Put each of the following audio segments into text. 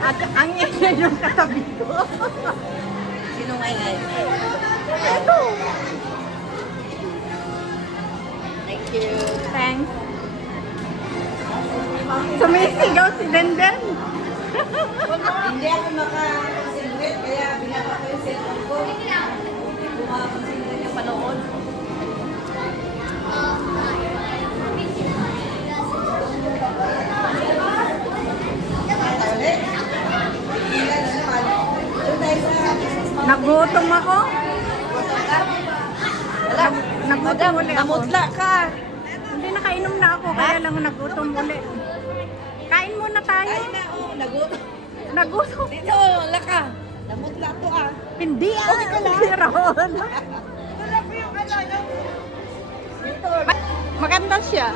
At ang ingay yung katabi ko. Sino ngay-ngay? Ito. Thank you. Thanks. Sumisigaw si Denden. Hindi ako makasilwit, kaya binaba ko yung cellphone ko. Bumapansin yung panood. Nagutom ako. Nagutom uli ako. Namutla ka. Hindi, nakainom na ako, kaya lang nagutom uli. Kain muna tayo. Ay na, oh, nagutom. Nagutom. Dito, laka. Namutla to ah. Hindi ah. Meron. Wala po yung ano. Dito. Maganda siya.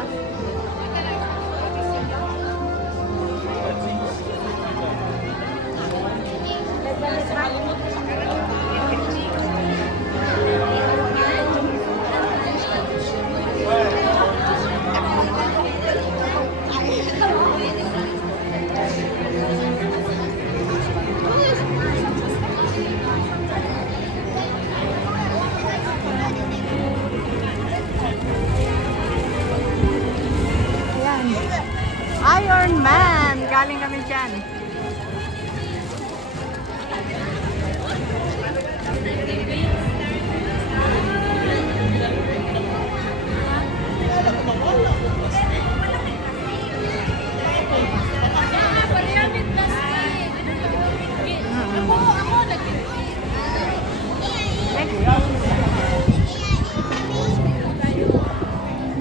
Ayan. Iron Man. Galing kami dyan.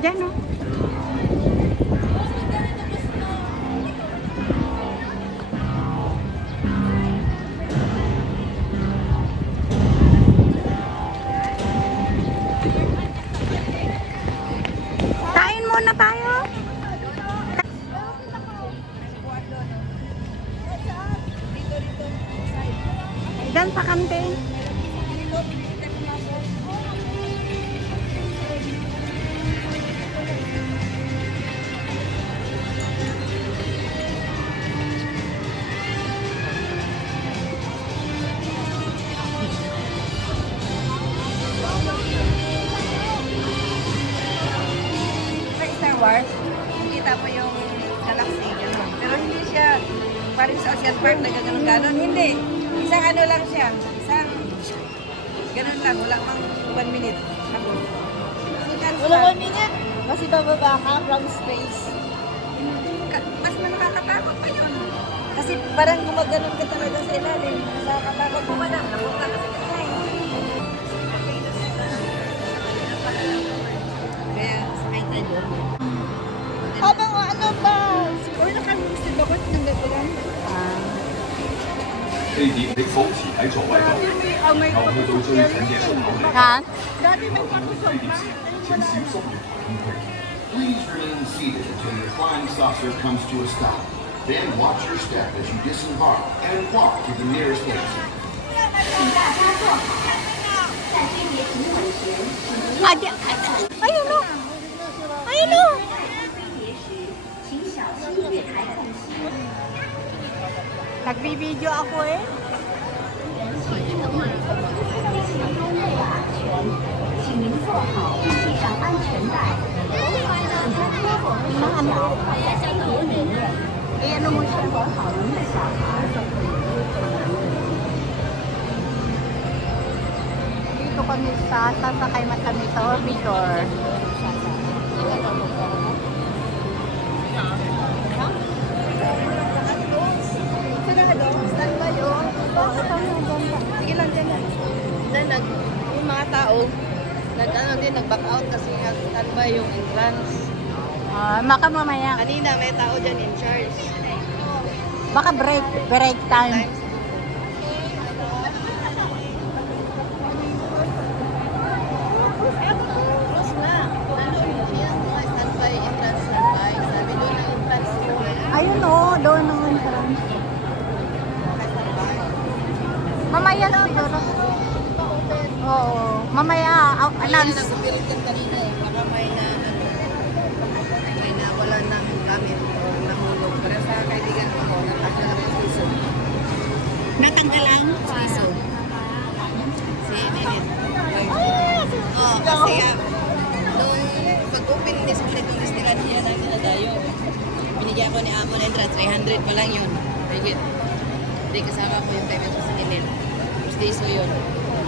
Diyan o. Kain muna tayo. Diyan sa kantin. Sa Star Wars, nakita po yung galaxy, gano'n. Pero hindi siya, parang sa Ocean Park na gano'n-gano'n. Hindi. Isang ano lang siya. Isang, gano'n lang. Wala pang 1 minute. Wala 1 minute. Kasi bababa ka from space. Mas nakakatakot pa yun. Kasi parang gumaganon ka talaga sa ilalim. Nakakatakot mo ba lang? Napunta kasi ka na eh. Kaya sakay tayo doon. Habang ano ba? Siguro nakalimusin ako ng gagawin. 飞碟的浮潛喺座位度，然後去到最近嘅出口嚟。 Ha? Dati may patusok na. 請小心越行區。Please remain seated until your flying saucer comes to a stop. Then watch your step as you disembark and walk to the nearest exit. Ayun o. Ayun o. Nagbibideo ako eh. Ano mo siya? Dito kami sasakay kami sa Orbiter. Sige lang dyan lang. Yung mga tao, nag-back out kasi nga standby yung entrance. Baka mamaya. Kanina may tao dyan in charge. Baka break time. Times. Cross na. Yung mga standby, entrance standby. Sabi doon ang entrance. Ayun o, doon ang entrance. Mamaya siguro. Oo, mamaya announce. Nag-operate ka kanina eh. Baka may wala ng gamit o nahulog. Pero sa kaibigan ko, natakya na po Natanggal ang piso. Si Ninit. Oo, kasi nung pag-open ni sa itong restaurant niya na kinadayo, binigyan ko ni Amo na entrance, 300 pa lang yun. Higit. Hindi kasama ko yung payment ko sa Ninit. Piso yun.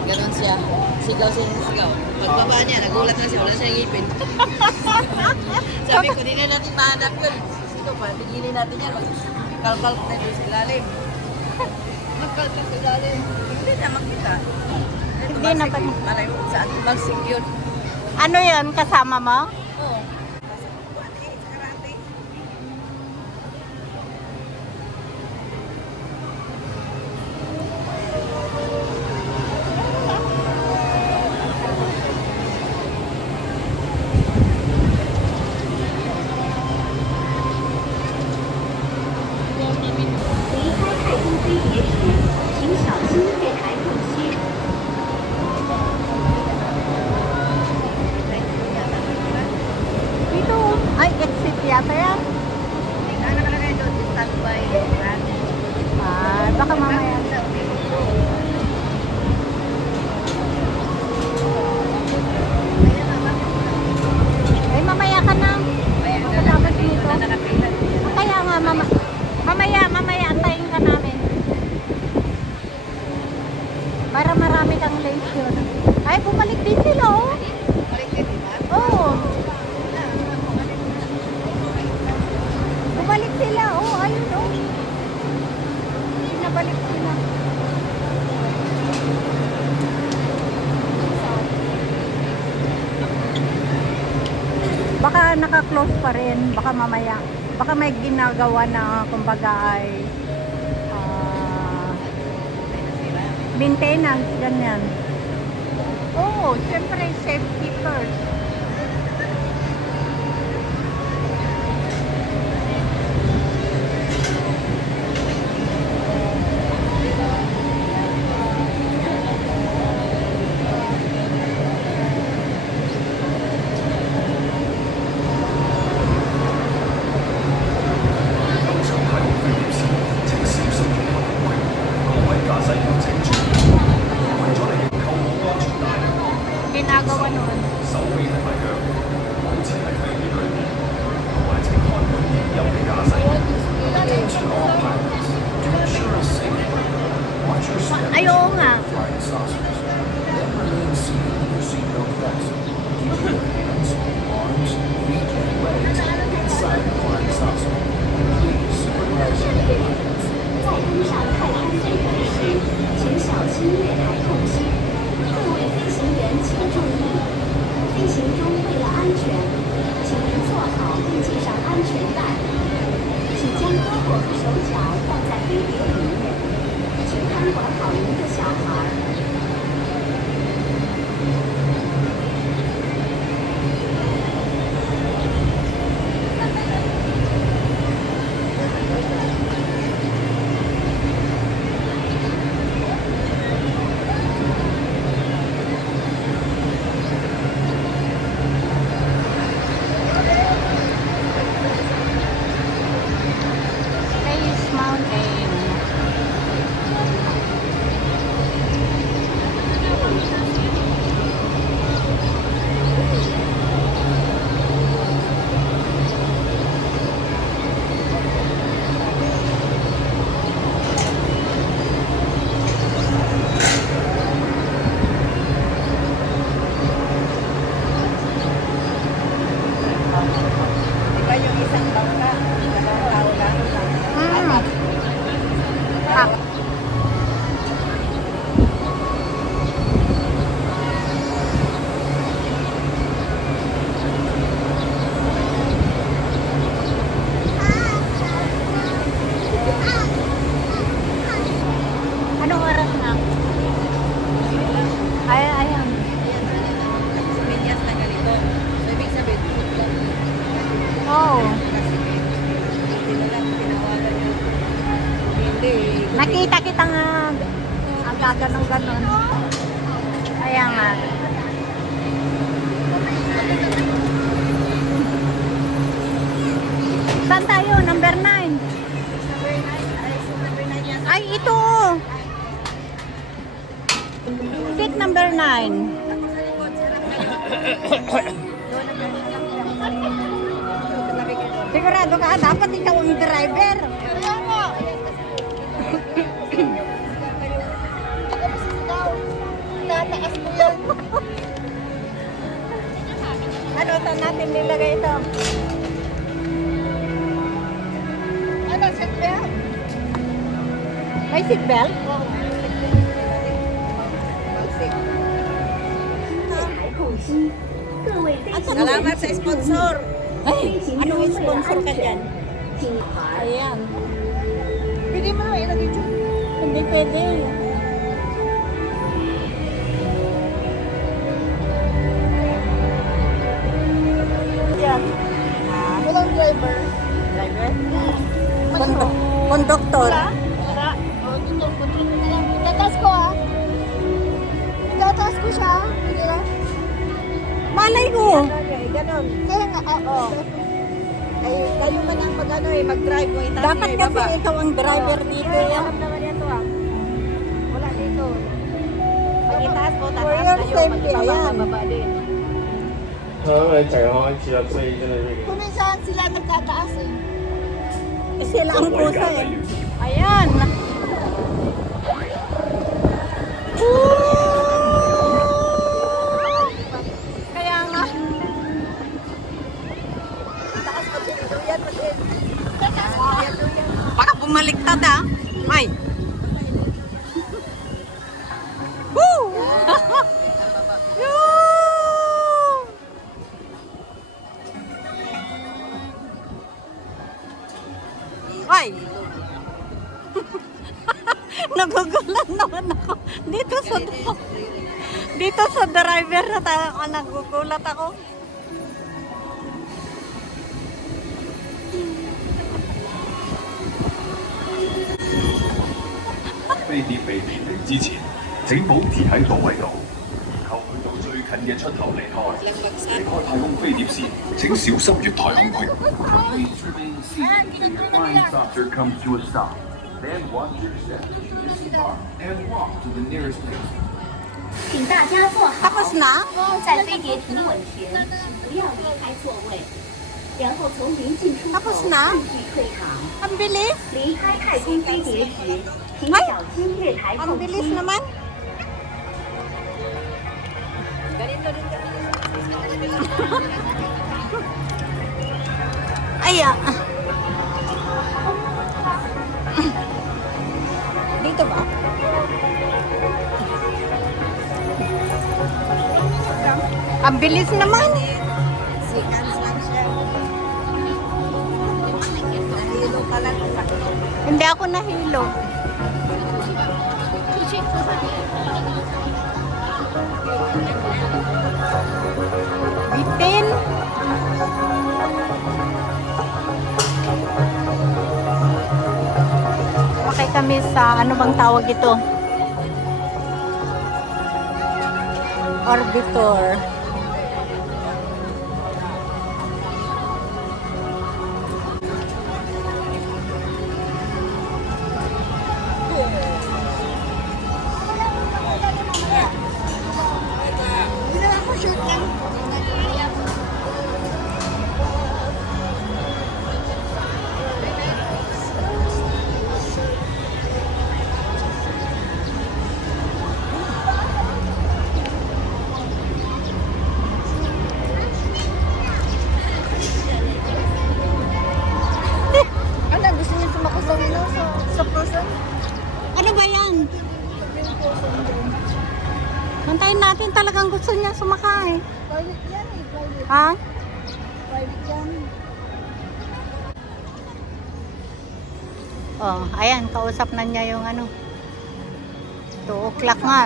Ganon siya. Sigaw siya ng sigaw. Pagbaba niya, nagulat na siya. Wala siyang ngipin. Sabi ko, di na natin mahanap yun. Sino pa? Bigilin natin yan. Magkalkal tayo sa ilalim. Magkalkal sa ilalim. Hindi na makita. Hindi na pa. Malay mo saan magsig yun. Ano yun, kasama mo? Oo. Dito. Ay, exit yata yan. Ano ka lang doon? Standby. Ay, baka mamaya. Ay, mamaya ka na. Dapat dito. Kaya nga, mamaya antayin ka namin. Para marami kang lace yun. Ay, bumalik din sila, oh. Oo. Bumalik sila, oh. Ayun, oh. Pinabalik sila. Baka naka-close pa rin. Baka mamaya. Baka may ginagawa na kumbaga ay maintenance, ganyan. Oo, siyempre safety first. Ginagawa nun. Ay, oo nga. Flying saucers. Then remain seated with your seatbelt fastened. Keep your hands, arms, feet, and legs inside the flying saucer. Please supervise your flight. 在登上太空飞船时，请小心月台空隙。各位飞行员请注意，飞行中为了安全，请您坐好并系上安全带。请将胳膊和手脚放在飞碟里面，请看管好您的小孩。 Space Mountain. Diba yung isang bangka, dalawang tao lang. Apat. Ah, anong oras na? Ay, ayan. Tapos medyas na ganito. So, ibig sabihin, food lang. Oh, Kasi, hindi na lang tinawagan yung hindi. nakita kita nga ang gaganong-ganon. Kaya nga. Saan tayo? Number 9. Number 9 yan. Ay, ito! Seat number 9. Tapos sa likod, sarap kayo. Doon ang ganun lang siya. Sabi ko doon. Sigurado ka, dapat ikaw ang driver. Tataas mo yan. Ano, saan natin nilagay ito? Ano, seatbelt? May seatbelt? Salamat sa sponsor. Ay, anong sponsor ka dyan? Ayan. Pwede mo na ilagay dyan. Hindi pwede. Yan. Walang driver. Driver? Konduktor. Wala. O, dito. Control mo na lang. Itataas ko ah. Itataas ko siya. Sige lang. Malay ko. Ganon. Kaya nga, oo. Ay, kayo man ang mag-ano eh, mag-drive mo. Itaas Dapat niyo, kasi ibaba. ikaw ang driver dito. Ay, Yan. alam naman yan to ah. Wala dito. Pag itaas mo, For tataas your kayo. safety, Pag ibaba, ayan. bababa din. 佢就係開始啦，所以真係呢 Kuminsan sila nagtataas eh. Sila ang pusa eh. Ayan. Kaya nga. Taas mo din. Duyan mo din. Baka bumaliktad ah. Ay. Woo! Yoo! Ay! Nagugulat naman ako. Dito sa driver na nagugulat ako. 飛碟被跌停之前，請保持喺座位度，然後去到最近嘅出口離開。 Lang bagsak. 離開太空飛碟時，請小心越太空區。 Please remain seated until your flying saucer comes to a stop. Then watch your step as you disembark and walk to the nearest exit. 请大家坐好， Tapos na? 在飞碟停稳前，请不要离开座位，然后从临近出口 Tapos na? 继续退场。 Ang bilis. 离开太空飞碟时，请 Ay! 小心月台 Ang 缝 bilis 隙。 naman. Ganito din kami. Ay, ah. Dito ba? Ang bilis naman. Seconds lang siya. Nahilo ka lang. Hindi ako nahilo. Bitin. Okay kami sa ano bang tawag ito? Orbitor. Ginawa ko shoot lang. Ano, gusto niyo sumakot sa ano? Sa person? Ano ba yan? Mantayin natin, talagang gusto niya sumakay. Private yan eh, private. Ha? Private yan. Oh, ayan, kausap na niya yung ano. 2 o'clock nga.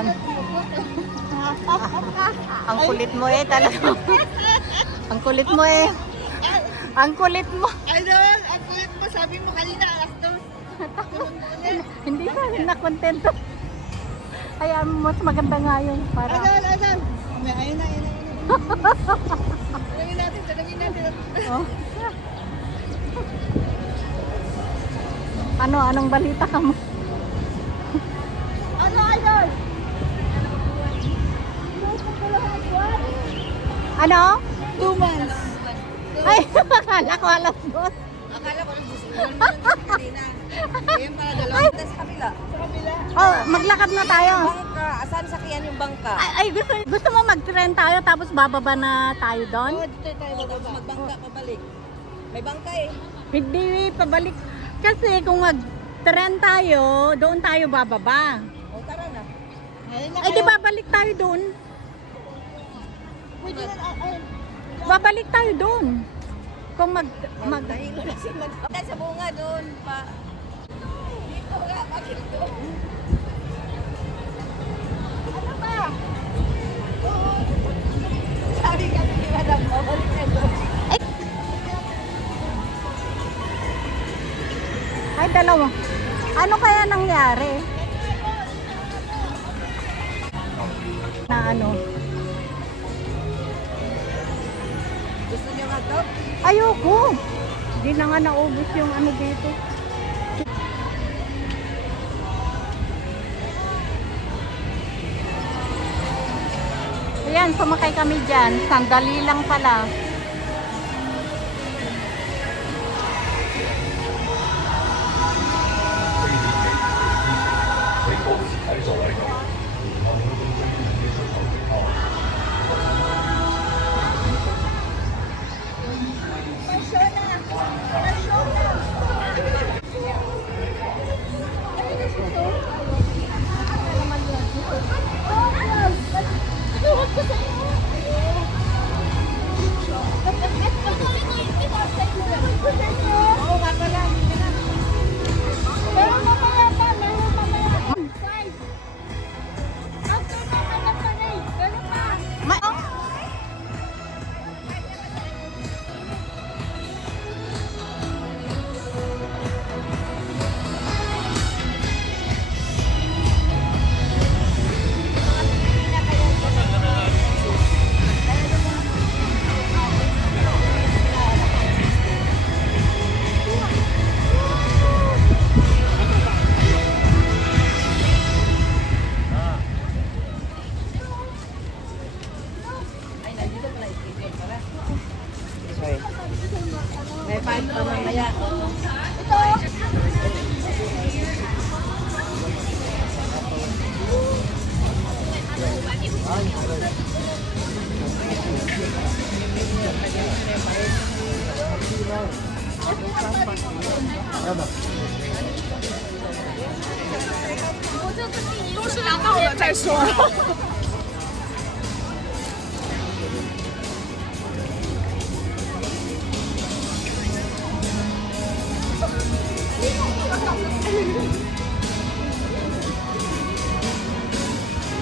Ang kulit mo eh, talaga. Ang kulit mo eh. Ang kulit mo. Idol, ang kulit mo, sabi mo kanina, alas 2. Hindi ka na kontento. Kaya mas maganda nga yun. Para Idol, idol. Ayun na. Tanungin natin. oh. Anong balita ka mo? Ano, idol? Ano? 2 months. Ay, akala ko alas 2. Akala ko nagsusunod kanina. Ayan pala dalawa. Sa kabila. Sa kabila. Oh, maglakad na tayo. Bangka. Asan sakyan yung bangka? Ay, gusto mo mag-trend tayo tapos bababa na tayo doon? Oo, dito tayo bababa. Magbangka pabalik. May bangka eh. Hindi, pabalik. Kasi kung mag-trend tayo, doon tayo bababa. O tara na. Ay, di babalik tayo doon. Pwede na, Babalik tayo doon. Kung Nahilo na si Madam. Sa bunga doon pa. Dito nga, bakit doon? Ano ba? Sabi ka ni Madam, babalik na doon. Ay, dalawa. Ano kaya nangyari? Na ano? Gusto niyo nga to? Ayoko. Hindi na nga naubos yung ano dito. Ayan, sumakay kami dyan. Sandali lang pala. Ay, nandito pala schedule pala. Okay. May fight pa mamaya.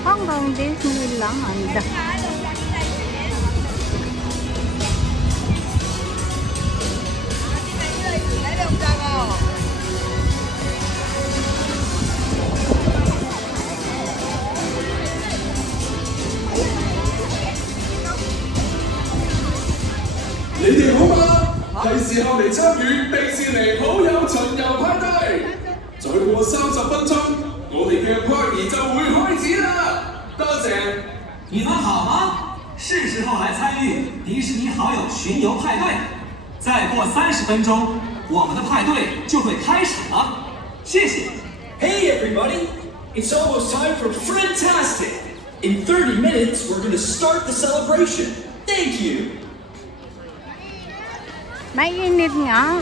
Hanggang Disney lang. Anda.係時候嚟參與迪士尼好友巡遊派對。再過30分鐘，我哋嘅 party 就會開始啦！多謝。你们好吗？是时候来参与迪士尼好友巡游派对。再过30分钟，我们的派对就会开始了。谢谢。Hey everybody! It's almost time for Fantastic! In 30 minutes, we're going to start the celebration. Thank you! Mainit nga.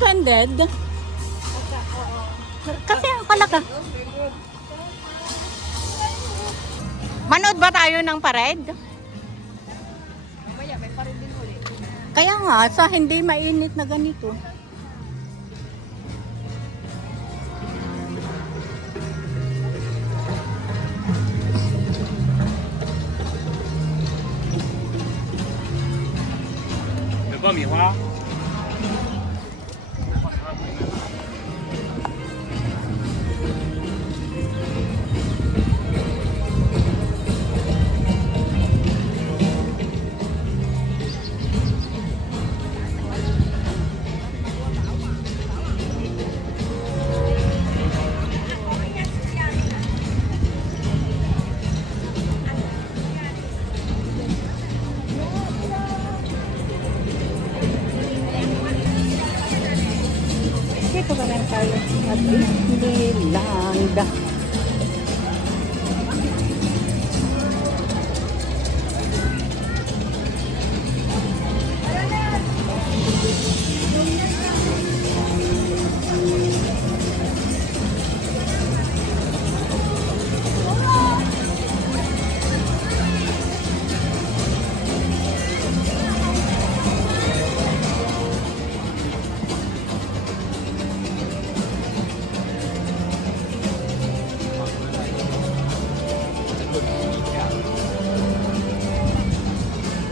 suspended. Kasi ang palaka. Manood ba tayo ng parade? Mamaya, may pa rin din ulit. Kaya nga, sa hindi mainit na ganito. Dito ba lang tayo sa Disneyland?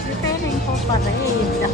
Preparing for parade.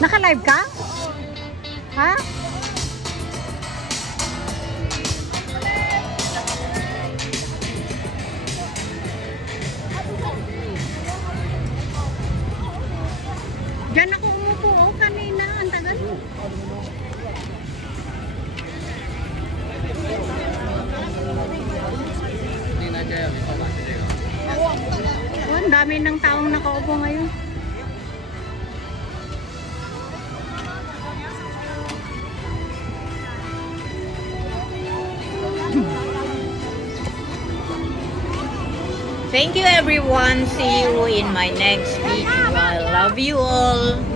Naka-live ka? Ha? Diyan ako umupo kanina. Ang tagal. Oh, ang dami ng taong nakaupo ngayon. Thank you everyone. See you in my next video. I love you all.